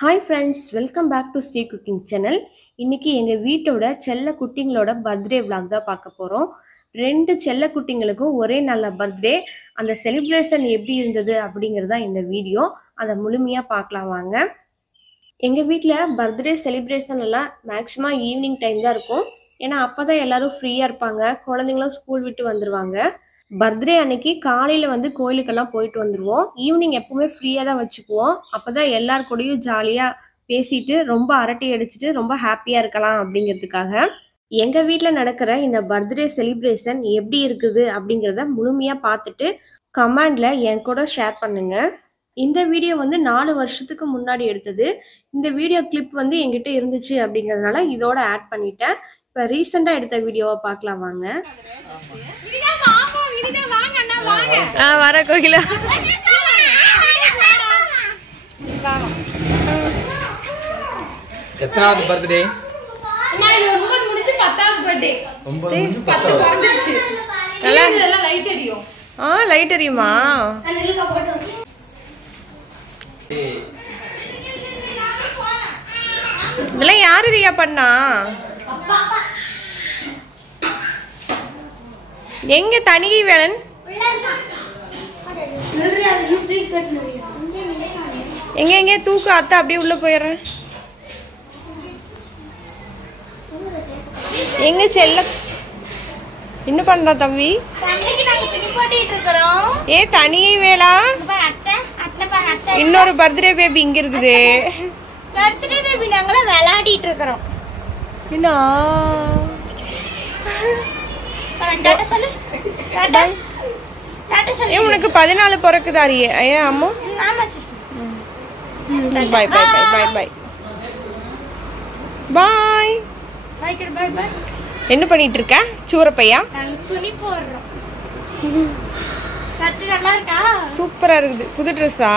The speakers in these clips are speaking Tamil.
Hi friends, welcome back to Stay Cooking Channel. இன்னைக்கு எங்க வீட்டோட செல்ல குட்டிங்களோட பர்த்டே vlog தான் பார்க்க போறோம். ரெண்டு செல்ல குட்டிங்களுக்கும் ஒரே நல்ல பர்த்டே. அந்த செலிப்ரேஷன் எப்படி இருந்தது அப்படிங்கறது தான் இந்த வீடியோ. அத முழுமையா பார்க்கலாம் வாங்க. எங்க வீட்ல பர்த்டே செலிப்ரேஷன் எல்லாம் மேக்ஸிமம் ஈவினிங் டைம் தான் இருக்கும். ஏன்னா அப்பதான் எல்லாரும் ஃப்ரீயா இருப்பாங்க. குழந்தைகளும் ஸ்கூல் விட்டு வந்துருவாங்க. பர்த்டே அன்னைக்கு காலையில வந்து கோயிலுக்கெல்லாம் போயிட்டு வந்துருவோம். ஈவினிங் எப்பவுமே ஃப்ரீயா தான் வச்சுக்குவோம். அப்பதான் எல்லார் கூடயும் ஜாலியா பேசிட்டு ரொம்ப அரட்டை அடிச்சுட்டு ரொம்ப ஹாப்பியா இருக்கலாம் அப்படிங்கிறதுக்காக. எங்க வீட்ல நடக்கிற இந்த பர்த்டே செலிப்ரேஷன் எப்படி இருக்குது அப்படிங்கிறத முழுமையா பார்த்துட்டு கமெண்ட்ல என் கூட ஷேர் பண்ணுங்க. இந்த வீடியோ வந்து 4 வருஷத்துக்கு முன்னாடி எடுத்தது. இந்த வீடியோ கிளிப் வந்து என்கிட்ட இருந்துச்சு அப்படிங்கிறதுனால இதோட ஆட் பண்ணிட்டேன். இப்போ ரீசெண்டா எடுத்த வீடியோவை பார்க்கலாம் வாங்க. வர கோகிலா எத்தனாவது பர்த்டே? நான் 9 முடிஞ்சு 10வது பர்த்டே. 9 முடிஞ்சு 10 குறஞ்சிருச்சு. எல்லாம் லைட் எரியும். லைட் எரியுமா? இதெல்லாம் யாரு ரியா பண்ணா? எங்க தனிகை வேலன்? எங்க எங்க தூக்கு அத்தை அப்படியே உள்ள போயிடுறேன். எங்க செல்ல என்ன பண்றா தம்பி? ஏ தனியை வேளா இன்னொரு பர்த்டே பேபி இங்க இருக்குது. பர்த்டே பேபி நாங்கள விளையாடிட்டு இருக்கோம். என்ன டாடா சொல்லு. டாடா டாடா சொல்லு. ஏ உனக்கு 14 பிறக்குதாரியே. ஐயா அம்மா ஆமா. Bye bye bye bye bye bye. Bye bye bye. என்ன பண்ணிட்டு இருக்க? சூரப்பையா துணி போடுறோம். சட்டு நல்லா இருக்கா? சூப்பரா இருக்குது. புது ட்ரெஸ்ஸா?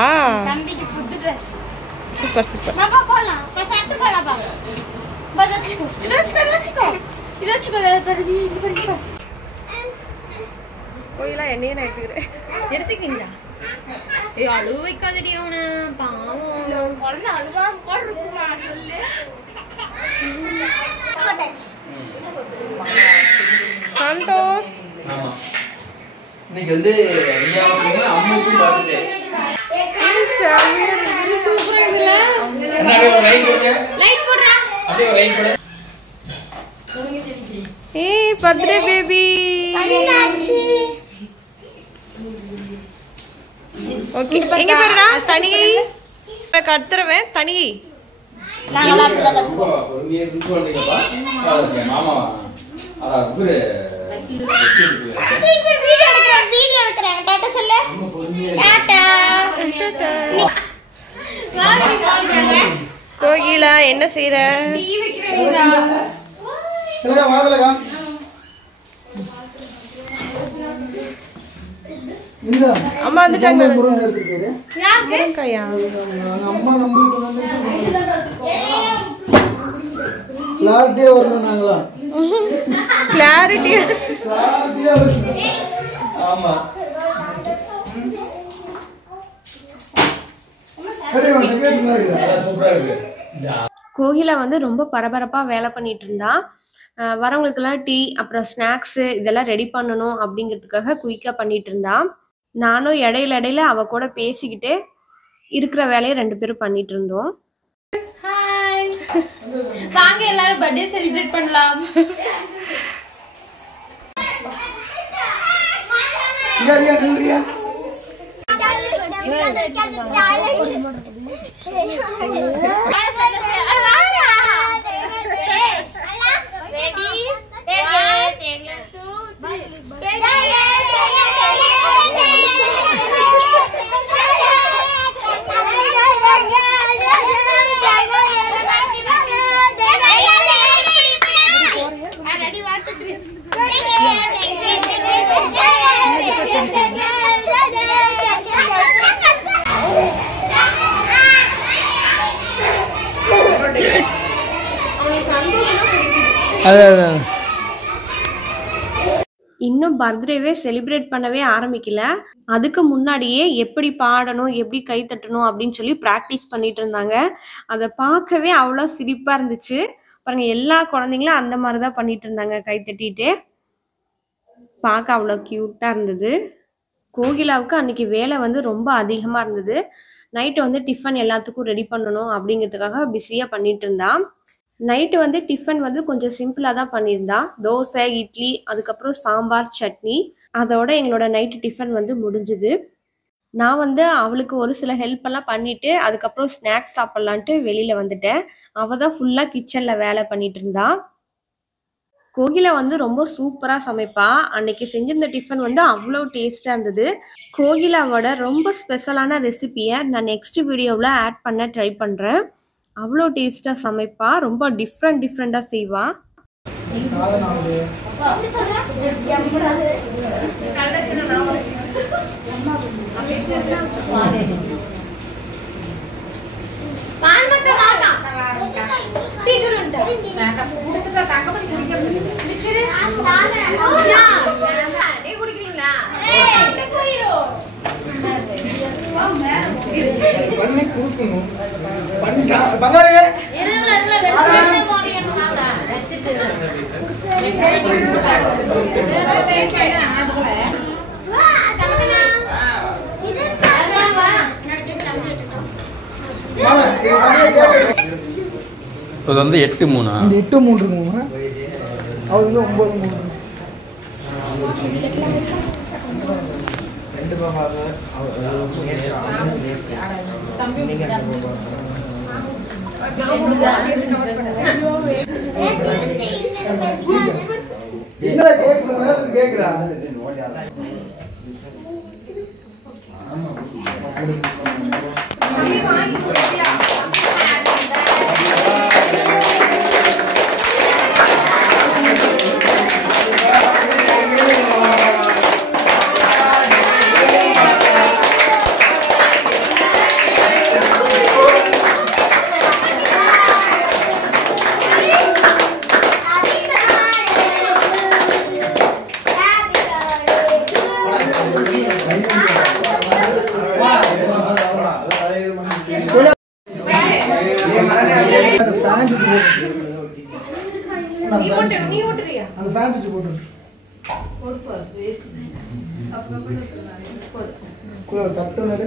தம்பிக்கு புது Dress. Super super. பாப்பா போலாம். பா சட்டு போலாம் பா. பதச்சுக்கோ. இதச்சுக்கோ. இது பண்ணிக்கோ. கோயிலா என்னையே நான் எடுத்துக்கிங்களா? ஏய் அழுவ வைக்காதடி அவன பாவம். குழந்தை அழுவாம கூட இருக்குமா சொல்லு. சந்தோஷ். ஆமா. இன்னைக்கு வந்து ரியாவுக்கு அம்முக்கு பர்த்டே. சூப்பரா இருக்குல? அப்படியே ஒரு லைட் போடுங்க. லைட் போடுறா. அப்படியே ஒரு லைட் போடு. ஏய் பர்த்டே பேபி. அண்ணாச்சி. ஓகே எங்க போறடா? தனியை கத்துறவன் தனியை. நாங்களா அப்படிதான் கத்துறோம். பொறுமையா இருந்து வந்தீங்கப்பா. மாமா அட குரு. சீக்கிரம் வீடியோ எடுக்கறாங்க. டாடா சொல்லு. டாடா. கோகிலா என்ன செய்யற? டீ வைக்கிறீங்களா? இல்ல வாதலகா. இந்த அம்மா வந்துட்டாங்க. முருங்கை எடுத்துக்கீங்க. யாருக்கு? கையா அம்மா நம்மளுக்கு வந்து கிளாரிட்டியா வரணும் நாங்களா. கிளாரிட்டியா வரணும். ஆமா. சூப்பரா இருக்கு. கோகிலா வந்து ரொம்ப பரபரப்பா வேலை பண்ணிட்டு இருந்தா. வரவங்களுக்கெல்லாம் டீ அப்புறம் ஸ்நாக்ஸு இதெல்லாம் ரெடி பண்ணணும் அப்படிங்கிறதுக்காக குயிக்காக பண்ணிட்டு இருந்தா. நானும் இடையில அவ கூட பேசிக்கிட்டு இருக்கிற வேலையை 2 பேரும் பண்ணிட்டு இருந்தோம். ஹாய். வாங்க எல்லாரும் பர்த்டே செலிப்ரேட் பண்ணலாம். ரியா ரியா இன்னும் பர்த்டேவே செலிப்ரேட் பண்ணவே ஆரம்பிக்கல. அதுக்கு முன்னாடியே எப்படி பாடணும், எப்படி கை தட்டணும் அப்படின்னு சொல்லி ப்ராக்டிஸ் பண்ணிட்டு இருந்தாங்க. அதை பார்க்கவே அவ்வளோ சிரிப்பாக இருந்துச்சு. பாருங்க, எல்லா குழந்தைங்களும் அந்த மாதிரி தான் பண்ணிட்டு இருந்தாங்க, கை தட்டிட்டு. பார்க்க அவ்வளோ க்யூட்டாக இருந்தது. கோகிலாவுக்கு அன்னைக்கு வேலை வந்து ரொம்ப அதிகமாக இருந்தது. நைட்டு வந்து டிஃபன் எல்லாத்துக்கும் ரெடி பண்ணணும் அப்படிங்கிறதுக்காக பிஸியாக பண்ணிட்டு இருந்தான். நைட்டு வந்து டிஃபன் வந்து கொஞ்சம் சிம்பிளாக தான் பண்ணியிருந்தான். தோசை, இட்லி, அதுக்கப்புறம் சாம்பார், சட்னி. அதோட எங்களோட நைட்டு டிஃபன் வந்து முடிஞ்சுது. நான் வந்து அவளுக்கு ஒரு சில ஹெல்ப் எல்லாம் பண்ணிட்டு அதுக்கப்புறம் ஸ்நாக்ஸ் சாப்பிட்லான்ட்டு வெளியில் வந்துட்டேன். அவள் தான் ஃபுல்லாக கிச்சனில் வேலை பண்ணிட்டு இருந்தா. கோகிலா வந்து ரொம்ப சூப்பராக சமைப்பா. அன்னைக்கு செஞ்சிருந்த டிஃபன் வந்து அவ்வளோ டேஸ்ட்டாக இருந்தது. கோகிலாவோட ரொம்ப ஸ்பெஷலான ரெசிபியை நான் நெக்ஸ்ட் வீடியோவில் ஆட் பண்ண ட்ரை பண்ணுறேன். அவ்வளோ டேஸ்ட்டாக சமைப்பா. ரொம்ப டிஃப்ரெண்ட்டாக செய்வா. இது வந்து 8-3 இந்த 8-3 இருக்குங்க. அது வந்து 9-3. ரெண்டு பாப்பாங்க. என்னடா கேக்குறா? அந்த ஃபேன் சுவிட்ச் போட்டு கூட தட்டு நடு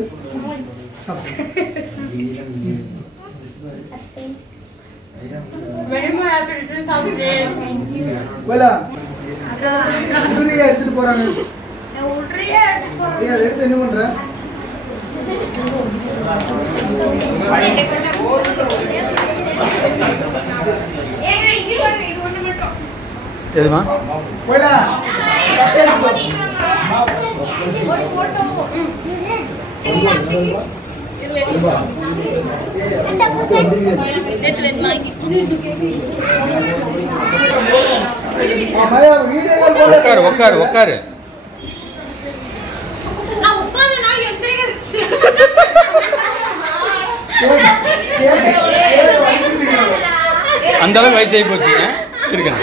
எடுத்துட்டு போறாங்க. எடுத்து என்ன பண்ற? எதுமா உட்காரு உட்காரு. அந்த அளவுக்கு வயசாகி போச்சு. இருக்கேன்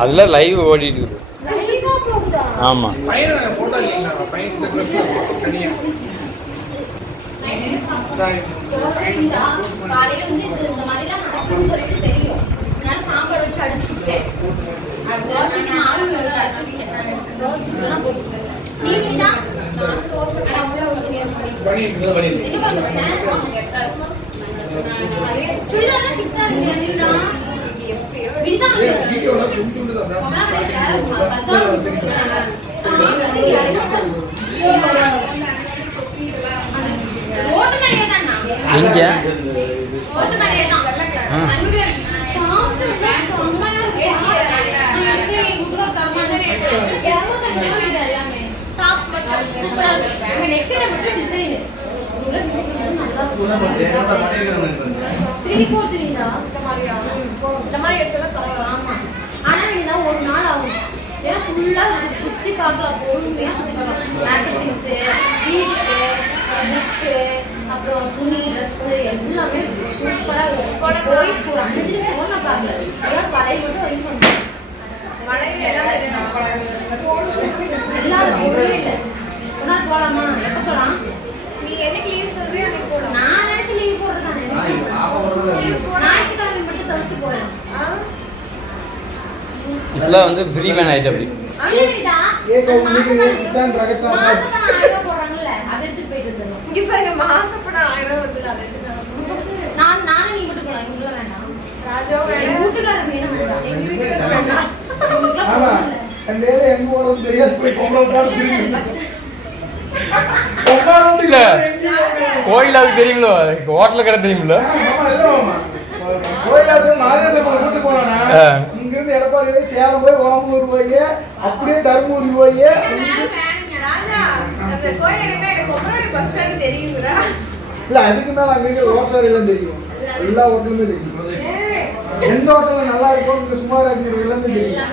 அதெல்லாம் லைவ் ஓடிட்டு இருக்கு. லைவா போகுதா? ஆமா. பையனை போட்டோ இல்லைங்களா? பையன் இந்த ட்ரெஸ் தனியா. காலையில வந்து இந்த மாதிரிலாம் நடக்கும்னு சொல்லிட்டு தெரியும். அதனால சாம்பார் வச்சு அடிச்சுட்டு அது தோசைக்கு மாவு அரைச்சு வச்சுட்டேன். தோசைலாம் போட்டுட்டேன். நீ தான் நான் தோசை அட உள்ள பண்ணிட்டு இது பண்ணுவேன். அதே சுடிதார் கிட்டா இருக்கீங்களா? விடுதான் வீடியோல கும்பிட்டு தான் இங்க ஒரு நாள் ஆகும். ஏன்னா ஃபுல்லா சுத்தி பார்க்கலாம், பொறுமையா சுத்தி பார்க்கலாம். மேக்கப் வீட்டு புக்கு அப்புறம் துணி ட்ரெஸ் எல்லாமே சூப்பரா இருக்கும். போய் ஒரு 5 நிமிஷம் நான் பார்க்கல. ஏன் கடையில் மட்டும் வாங்கி சொன்னேன். எல்லாரும் ஒன்றும் இல்லை. ஒரு நாள் போலாமா? எப்போ போலாம்? நீ என்னைக்கு லீவ் சொல்றியோ அன்னைக்கு போலாம். நான் நினைச்சு லீவ் போடுறேன். ஞாயிற்றுக்கிழமை மட்டும் தவிர்த்து போகலாம். இப்பெல்லாம் வந்து ஃப்ரீ மேன் ஆயிட்டு அப்படி. நானும் நீ மட்டும் போலாம். இவங்க வேண்டாம். வீட்டுக்காரர் வேணும் வேண்டாம். எங்க வீட்டுக்காரர் வேண்டாம். எங்க போறது தெரியாது. போய் இல்ல கோயிலாவுக்கு தெரியுமில்ல, ஹோட்டல கடை தெரியுமில்ல. கோயிலாவுக்கு மாதேசப்பா கூட்டு போனா இங்க இருந்து எடப்பாடி போய் சேலம் போய் ஓமூர் போய் அப்படியே தருமபுரி போய் இல்ல அதுக்கு மேல அங்க இருக்க ஹோட்டல் எல்லாம் தெரியும். எல்லா ஹோட்டலுமே தெரியும். எந்த ஹோட்டல்ல நல்லா இருக்கும் இங்க சுமாரா இருக்கிற எல்லாமே தெரியும்.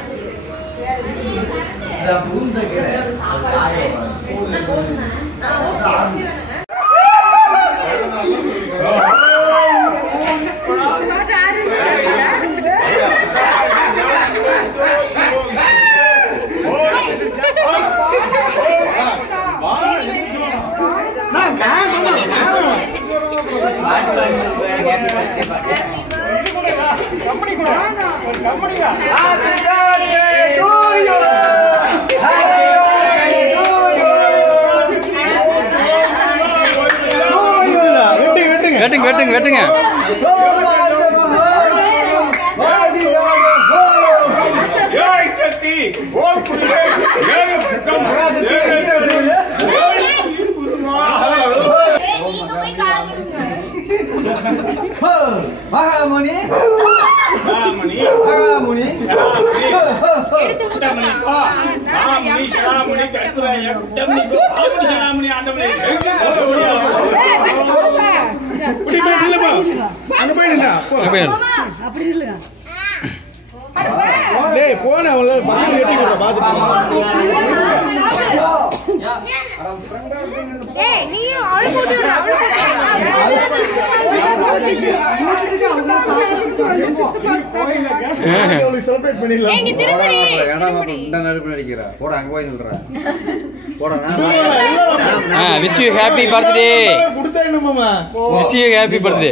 வெட்டுங்க வெட்டுங்க. மகாமுனி போன wish you happy birthday. Wish you happy birthday.